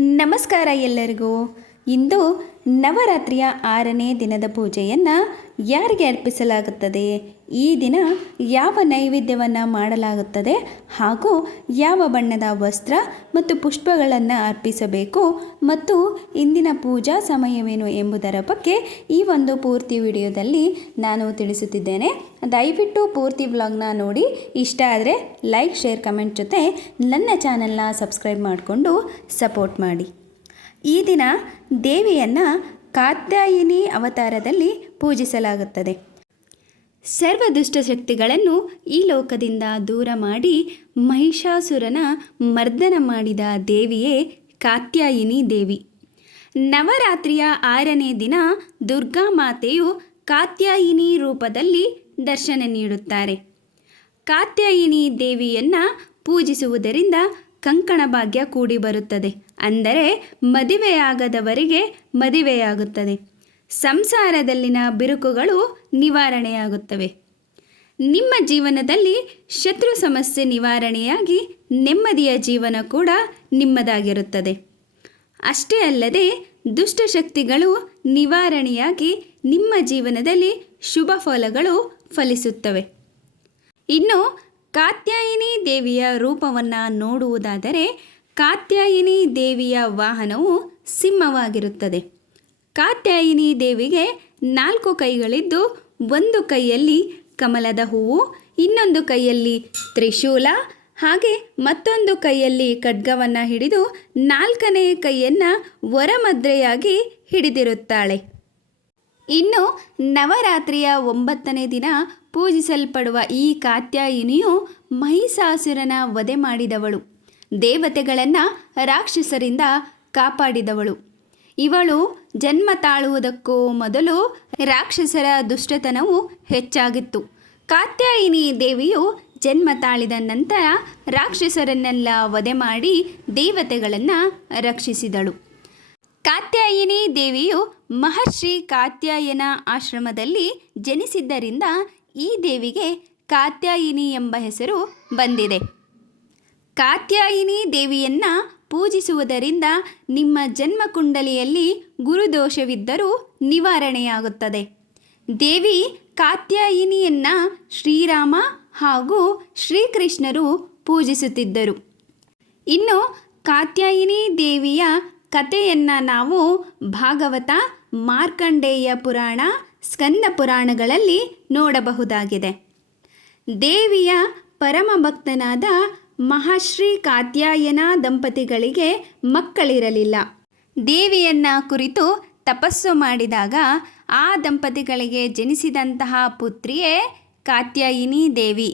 ನಮಸ್ಕಾರ ಎಲ್ಲರಿಗೂ. ಇಂದು ನವರಾತ್ರಿಯ ಆರನೇ ದಿನದ ಪೂಜೆಯನ್ನು ಯಾರಿಗೆ ಅರ್ಪಿಸಲಾಗುತ್ತದೆ? ಈ ದಿನ ಯಾವ ನೈವೇದ್ಯವನ್ನು ಮಾಡಲಾಗುತ್ತದೆ ಹಾಗೂ ಯಾವ ಬಣ್ಣದ ವಸ್ತ್ರ ಮತ್ತು ಪುಷ್ಪಗಳನ್ನು ಅರ್ಪಿಸಬೇಕು ಮತ್ತು ಇಂದಿನ ಪೂಜಾ ಸಮಯವೇನು ಎಂಬುದರ ಬಗ್ಗೆ ಈ ಒಂದು ಪೂರ್ತಿ ವಿಡಿಯೋದಲ್ಲಿ ನಾನು ತಿಳಿಸುತ್ತಿದ್ದೇನೆ. ದಯವಿಟ್ಟು ಪೂರ್ತಿ ವ್ಲಾಗ್ನ ನೋಡಿ. ಇಷ್ಟ ಆದರೆ ಲೈಕ್, ಶೇರ್, ಕಮೆಂಟ್ ಜೊತೆ ನನ್ನ ಚಾನಲ್ನ ಸಬ್ಸ್ಕ್ರೈಬ್ ಮಾಡಿಕೊಂಡು ಸಪೋರ್ಟ್ ಮಾಡಿ. ಈ ದಿನ ದೇವಿಯನ್ನು ಕಾತ್ಯಾಯಿನಿ ಅವತಾರದಲ್ಲಿ ಪೂಜಿಸಲಾಗುತ್ತದೆ. ಸರ್ವ ದುಷ್ಟಶಕ್ತಿಗಳನ್ನು ಈ ಲೋಕದಿಂದ ದೂರ ಮಾಡಿ ಮಹಿಷಾಸುರನ ಮರ್ದನ ಮಾಡಿದ ದೇವಿಯೇ ಕಾತ್ಯಾಯಿನಿ ದೇವಿ. ನವರಾತ್ರಿಯ ಆರನೇ ದಿನ ದುರ್ಗಾ ಮಾತೆಯು ಕಾತ್ಯಾಯಿನಿ ರೂಪದಲ್ಲಿ ದರ್ಶನ ನೀಡುತ್ತಾರೆ. ಕಾತ್ಯಾಯಿನಿ ದೇವಿಯನ್ನು ಪೂಜಿಸುವುದರಿಂದ ಕಂಕಣ ಭಾಗ್ಯ ಕೂಡಿ ಬರುತ್ತದೆ. ಅಂದರೆ ಮದುವೆಯಾಗದವರಿಗೆ ಮದುವೆಯಾಗುತ್ತದೆ. ಸಂಸಾರದಲ್ಲಿನ ಬಿರುಕುಗಳು ನಿವಾರಣೆಯಾಗುತ್ತವೆ. ನಿಮ್ಮ ಜೀವನದಲ್ಲಿ ಶತ್ರು ಸಮಸ್ಯೆ ನಿವಾರಣೆಯಾಗಿ ನೆಮ್ಮದಿಯ ಜೀವನ ಕೂಡ ನಿಮ್ಮದಾಗಿರುತ್ತದೆ. ಅಷ್ಟೇ ಅಲ್ಲದೆ ದುಷ್ಟಶಕ್ತಿಗಳು ನಿವಾರಣೆಯಾಗಿ ನಿಮ್ಮ ಜೀವನದಲ್ಲಿ ಶುಭ ಫಲಗಳು ಫಲಿಸುತ್ತವೆ. ಇನ್ನು ಕಾತ್ಯಾಯಿನಿ ದೇವಿಯ ರೂಪವನ್ನು ನೋಡುವುದಾದರೆ ಕಾತ್ಯಾಯಿನಿ ದೇವಿಯ ವಾಹನವು ಸಿಂಹವಾಗಿರುತ್ತದೆ. ಕಾತ್ಯಾಯಿನಿ ದೇವಿಗೆ ನಾಲ್ಕು ಕೈಗಳಿದ್ದು ಒಂದು ಕೈಯಲ್ಲಿ ಕಮಲದ ಹೂವು, ಇನ್ನೊಂದು ಕೈಯಲ್ಲಿ ತ್ರಿಶೂಲ, ಹಾಗೆ ಮತ್ತೊಂದು ಕೈಯಲ್ಲಿ ಖಡ್ಗವನ್ನು ಹಿಡಿದು ನಾಲ್ಕನೇ ಕೈಯನ್ನು ವರಮದ್ರೆಯಾಗಿ ಹಿಡಿದಿರುತ್ತಾಳೆ. ಇನ್ನು ನವರಾತ್ರಿಯ ಒಂಬತ್ತನೇ ದಿನ ಪೂಜಿಸಲ್ಪಡುವ ಈ ಕಾತ್ಯಾಯಿನಿಯು ಮಹಿಷಾಸುರನ ವಧೆ ಮಾಡಿದವಳು. ದೇವತೆಗಳನ್ನು ರಾಕ್ಷಸರಿಂದ ಕಾಪಾಡಿದವಳು. ಇವಳು ಜನ್ಮ ತಾಳುವುದಕ್ಕೂ ಮೊದಲು ರಾಕ್ಷಸರ ದುಷ್ಟತನವು ಹೆಚ್ಚಾಗಿತ್ತು. ಕಾತ್ಯಾಯಿನಿ ದೇವಿಯು ಜನ್ಮ ತಾಳಿದ ನಂತರ ರಾಕ್ಷಸರನ್ನೆಲ್ಲ ವಧೆ ಮಾಡಿ ದೇವತೆಗಳನ್ನು ರಕ್ಷಿಸಿದಳು. ಕಾತ್ಯಾಯಿನಿ ದೇವಿಯು ಮಹರ್ಷಿ ಕಾತ್ಯಾಯನ ಆಶ್ರಮದಲ್ಲಿ ಜನಿಸಿದ್ದರಿಂದ ಈ ದೇವಿಗೆ ಕಾತ್ಯಾಯಿನಿ ಎಂಬ ಹೆಸರು ಬಂದಿದೆ. ಕಾತ್ಯಾಯಿನಿ ದೇವಿಯನ್ನು ಪೂಜಿಸುವುದರಿಂದ ನಿಮ್ಮ ಜನ್ಮ ಕುಂಡಲಿಯಲ್ಲಿ ಗುರುದೋಷವಿದ್ದರೂ ನಿವಾರಣೆಯಾಗುತ್ತದೆ. ದೇವಿ ಕಾತ್ಯಾಯಿನಿಯನ್ನು ಶ್ರೀರಾಮ ಹಾಗೂ ಶ್ರೀಕೃಷ್ಣರು ಪೂಜಿಸುತ್ತಿದ್ದರು. ಇನ್ನು ಕಾತ್ಯಾಯಿನಿ ದೇವಿಯ ಕಥೆಯನ್ನು ನಾವು ಭಾಗವತ, ಮಾರ್ಕಂಡೇಯ ಪುರಾಣ, ಸ್ಕಂದ ಪುರಾಣಗಳಲ್ಲಿ ನೋಡಬಹುದಾಗಿದೆ. ದೇವಿಯ ಪರಮ ಭಕ್ತನಾದ ಮಹಾಶ್ರೀ ಕಾತ್ಯಾಯನ ದಂಪತಿಗಳಿಗೆ ಮಕ್ಕಳಿರಲಿಲ್ಲ. ದೇವಿಯನ್ನ ಕುರಿತು ತಪಸ್ಸು ಮಾಡಿದಾಗ ಆ ದಂಪತಿಗಳಿಗೆ ಜನಿಸಿದಂತಹ ಪುತ್ರಿಯೇ ಕಾತ್ಯಾಯಿನಿ ದೇವಿ.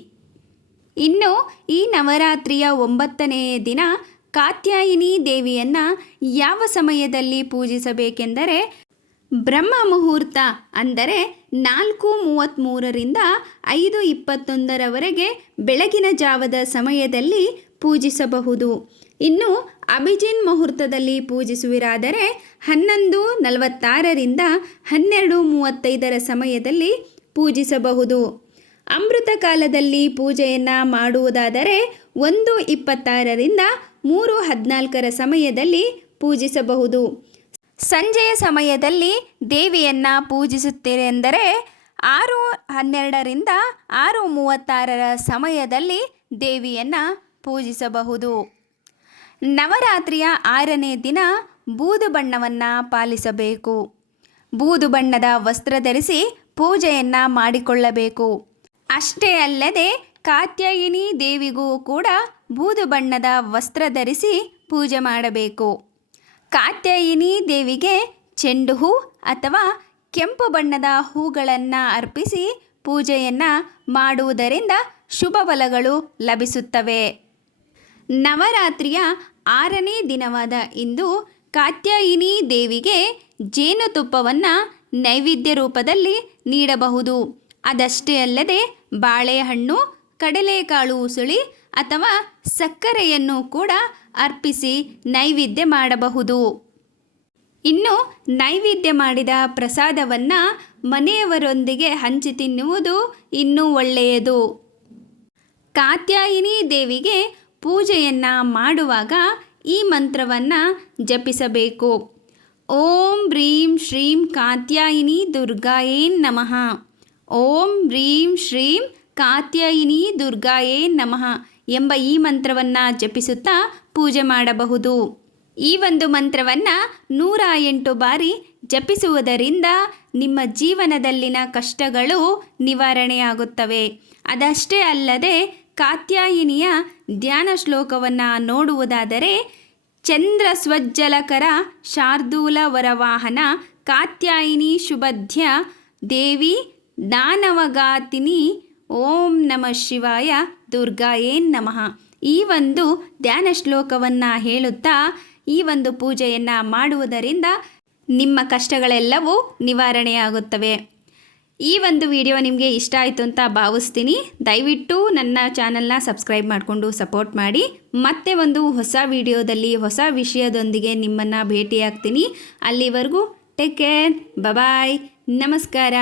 ಇನ್ನು ಈ ನವರಾತ್ರಿಯ ಒಂಬತ್ತನೆಯ ದಿನ ಕಾತ್ಯಾಯಿನಿ ದೇವಿಯನ್ನು ಯಾವ ಸಮಯದಲ್ಲಿ ಪೂಜಿಸಬೇಕೆಂದರೆ ಬ್ರಹ್ಮ ಮುಹೂರ್ತ ಅಂದರೆ ನಾಲ್ಕು ಮೂವತ್ತ್ಮೂರರಿಂದ ಐದು ಇಪ್ಪತ್ತೊಂದರವರೆಗೆ ಬೆಳಗಿನ ಜಾವದ ಸಮಯದಲ್ಲಿ ಪೂಜಿಸಬಹುದು. ಇನ್ನು ಅಭಿಜಿನ್ ಮುಹೂರ್ತದಲ್ಲಿ ಪೂಜಿಸುವಿರಾದರೆ ಹನ್ನೊಂದು ನಲವತ್ತಾರರಿಂದ ಹನ್ನೆರಡು ಮೂವತ್ತೈದರ ಸಮಯದಲ್ಲಿ ಪೂಜಿಸಬಹುದು. ಅಮೃತ ಕಾಲದಲ್ಲಿ ಪೂಜೆಯನ್ನು ಮಾಡುವುದಾದರೆ ಒಂದು ಇಪ್ಪತ್ತಾರರಿಂದ ಮೂರು ಹದಿನಾಲ್ಕರ ಸಮಯದಲ್ಲಿ ಪೂಜಿಸಬಹುದು. ಸಂಜೆಯ ಸಮಯದಲ್ಲಿ ದೇವಿಯನ್ನು ಪೂಜಿಸುತ್ತೀರೆಂದರೆ ಆರು ಹನ್ನೆರಡರಿಂದ ಆರು ಮೂವತ್ತಾರರ ಸಮಯದಲ್ಲಿ ದೇವಿಯನ್ನು ಪೂಜಿಸಬಹುದು. ನವರಾತ್ರಿಯ ಆರನೇ ದಿನ ಬೂದು ಬಣ್ಣವನ್ನು ಪಾಲಿಸಬೇಕು. ಬೂದು ಬಣ್ಣದ ವಸ್ತ್ರ ಧರಿಸಿ ಪೂಜೆಯನ್ನು ಮಾಡಿಕೊಳ್ಳಬೇಕು. ಅಷ್ಟೇ ಅಲ್ಲದೆ ಕಾತ್ಯಾಯಿನಿ ದೇವಿಗೂ ಕೂಡ ಬೂದು ಬಣ್ಣದ ವಸ್ತ್ರ ಧರಿಸಿ ಪೂಜೆ ಮಾಡಬೇಕು. ಕಾತ್ಯಾಯಿನಿ ದೇವಿಗೆ ಚೆಂಡು ಹೂ ಅಥವಾ ಕೆಂಪು ಬಣ್ಣದ ಹೂಗಳನ್ನು ಅರ್ಪಿಸಿ ಪೂಜೆಯನ್ನು ಮಾಡುವುದರಿಂದ ಶುಭ ಫಲಗಳು ಲಭಿಸುತ್ತವೆ. ನವರಾತ್ರಿಯ ಆರನೇ ದಿನವಾದ ಇಂದು ಕಾತ್ಯಾಯಿನಿ ದೇವಿಗೆ ಜೇನುತುಪ್ಪವನ್ನು ನೈವೇದ್ಯ ರೂಪದಲ್ಲಿ ನೀಡಬಹುದು. ಅದಷ್ಟೇ ಅಲ್ಲದೆ ಬಾಳೆಹಣ್ಣು ಕಡಲೆಕಾಳು ಉಸುಳಿ ಅಥವಾ ಸಕ್ಕರೆಯನ್ನು ಕೂಡ ಅರ್ಪಿಸಿ ನೈವೇದ್ಯ ಮಾಡಬಹುದು. ಇನ್ನು ನೈವೇದ್ಯ ಮಾಡಿದ ಪ್ರಸಾದವನ್ನು ಮನೆಯವರೊಂದಿಗೆ ಹಂಚಿ ತಿನ್ನುವುದು ಇನ್ನೂ ಒಳ್ಳೆಯದು. ಕಾತ್ಯಾಯಿನಿ ದೇವಿಗೆ ಪೂಜೆಯನ್ನು ಮಾಡುವಾಗ ಈ ಮಂತ್ರವನ್ನು ಜಪಿಸಬೇಕು. ಓಂ ಬ್ರೀಂ ಶ್ರೀಂ ಕಾತ್ಯಾಯಿನಿ ದುರ್ಗಾಯೇನ್ ನಮಃ. ಓಂ ಬ್ರೀಂ ಶ್ರೀಂ ಕಾತ್ಯಾಯಿನಿ ದುರ್ಗಾಯೇ ನಮಃ ಎಂಬ ಈ ಮಂತ್ರವನ್ನು ಜಪಿಸುತ್ತಾ ಪೂಜೆ ಮಾಡಬಹುದು. ಈ ಒಂದು ಮಂತ್ರವನ್ನು ನೂರ ಎಂಟು ಬಾರಿ ಜಪಿಸುವುದರಿಂದ ನಿಮ್ಮ ಜೀವನದಲ್ಲಿನ ಕಷ್ಟಗಳು ನಿವಾರಣೆಯಾಗುತ್ತವೆ. ಅದಷ್ಟೇ ಅಲ್ಲದೆ ಕಾತ್ಯಾಯಿನಿಯ ಧ್ಯಾನ ಶ್ಲೋಕವನ್ನು ನೋಡುವುದಾದರೆ ಚಂದ್ರ ಸ್ವಜ್ಜಲಕರ ಶಾರ್ದೂಲ ವರವಾಹನ ಕಾತ್ಯಾಯಿನಿ ಶುಭಧ್ಯ ದೇವಿ ದಾನವಗಾತಿನಿ ಓಂ ನಮಃ ಶಿವಾಯ ದುರ್ಗಾಯೇ ನಮಃ. ಈ ಒಂದು ಧ್ಯಾನ ಶ್ಲೋಕವನ್ನು ಹೇಳುತ್ತಾ ಈ ಒಂದು ಪೂಜೆಯನ್ನು ಮಾಡುವುದರಿಂದ ನಿಮ್ಮ ಕಷ್ಟಗಳೆಲ್ಲವೂ ನಿವಾರಣೆಯಾಗುತ್ತವೆ. ಈ ಒಂದು ವಿಡಿಯೋ ನಿಮಗೆ ಇಷ್ಟ ಆಯಿತು ಅಂತ ಭಾವಿಸ್ತೀನಿ. ದಯವಿಟ್ಟು ನನ್ನ ಚಾನಲ್ನ ಸಬ್ಸ್ಕ್ರೈಬ್ ಮಾಡಿಕೊಂಡು ಸಪೋರ್ಟ್ ಮಾಡಿ. ಮತ್ತೆ ಒಂದು ಹೊಸ ವಿಡಿಯೋದಲ್ಲಿ ಹೊಸ ವಿಷಯದೊಂದಿಗೆ ನಿಮ್ಮನ್ನು ಭೇಟಿಯಾಗ್ತೀನಿ. ಅಲ್ಲಿವರೆಗೂ ಟೇಕ್ ಕೇರ್, ಬಬಾಯ್, ನಮಸ್ಕಾರ.